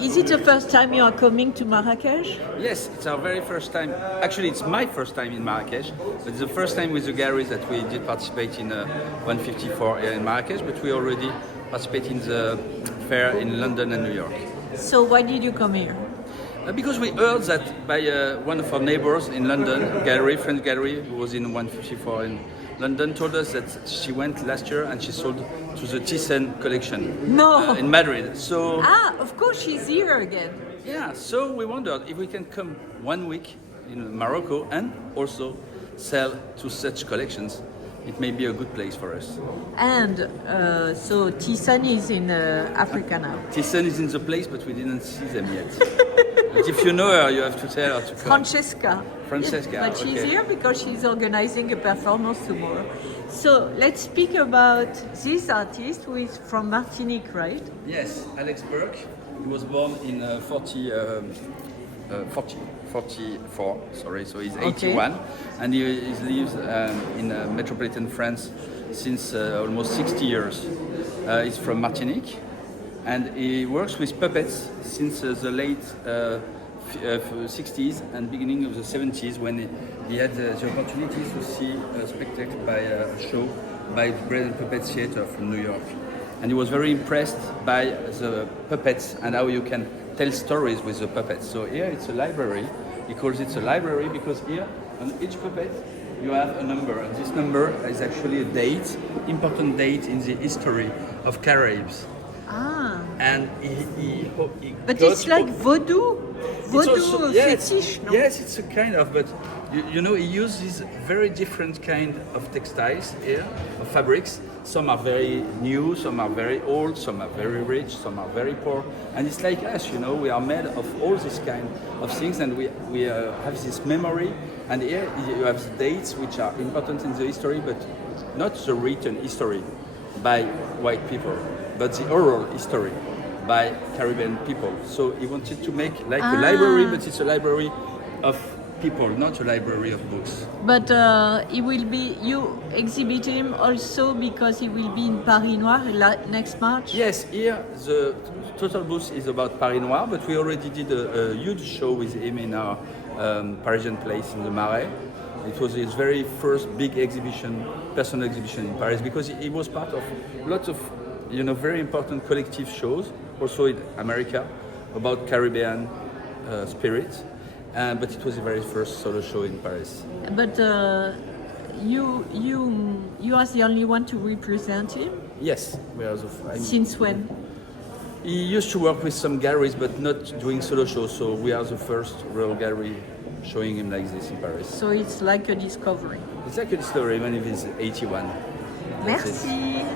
Is it the first time you are coming to Marrakech? Yes, it's our very first time. Actually, it's my first time in Marrakech, but it's the first time with the galleries that we did participate in 154 here in Marrakech, but we already participated in the fair in London and New York. So why did you come here? Because we heard that by one of our neighbors in London, French gallery, who was in 154 in London, told us that she went last year and she sold to the Thyssen collection in Madrid. So of course she's here again. yeah, so we wondered if we can come 1 week in Morocco and also sell to such collections. It may be a good place for us. And so Thyssen is in Africa now. Thyssen is in the place, but we didn't see them yet. But if you know her, you have to tell her to come. Francesca. Francesca, Yes, but she's okay. here because she's organizing a performance tomorrow. So let's speak about this artist who is from Martinique, right? Yes, Alex Burke. He was born in 44, sorry, so he's 81. And he lives in metropolitan France since almost 60 years. He's from Martinique. And he works with puppets since the late 60s and beginning of the 70s, when he had the opportunity to see a spectacle by a show by Bread and Puppet Theatre from New York. And he was very impressed by the puppets and how you can tell stories with the puppets. So here it's a library. He calls it a library because here on each puppet you have a number. And this number is actually a date, important date in the history of Caribs. And he but it's like voodoo also, fetish, no? Yes, it's a kind of, but you know, he uses very different kind of textiles here, of fabrics. Some are very new, some are very old, some are very rich, some are very poor. And it's like us, you know, we are made of all this kind of things, and we have this memory. And here you have the dates which are important in the history, but not the written history by white people, but the oral history by Caribbean people. So he wanted to make like a library, but it's a library of people, not a library of books. But you exhibit him also because he will be in Paris Noir next March? Yes, here the total booth is about Paris Noir, but we already did a huge show with him in our Parisian place in the Marais. It was his very first big exhibition, personal exhibition in Paris, because he was part of lots of, you know, very important collective shows, also in America, about Caribbean spirit. But it was the very first solo show in Paris. But you are the only one to represent him? Yes, we are. Since when? He used to work with some galleries, but not doing solo shows. So we are the first real gallery showing him like this in Paris. So it's like a discovery. It's like a discovery, even if he's 81. That's Merci. it.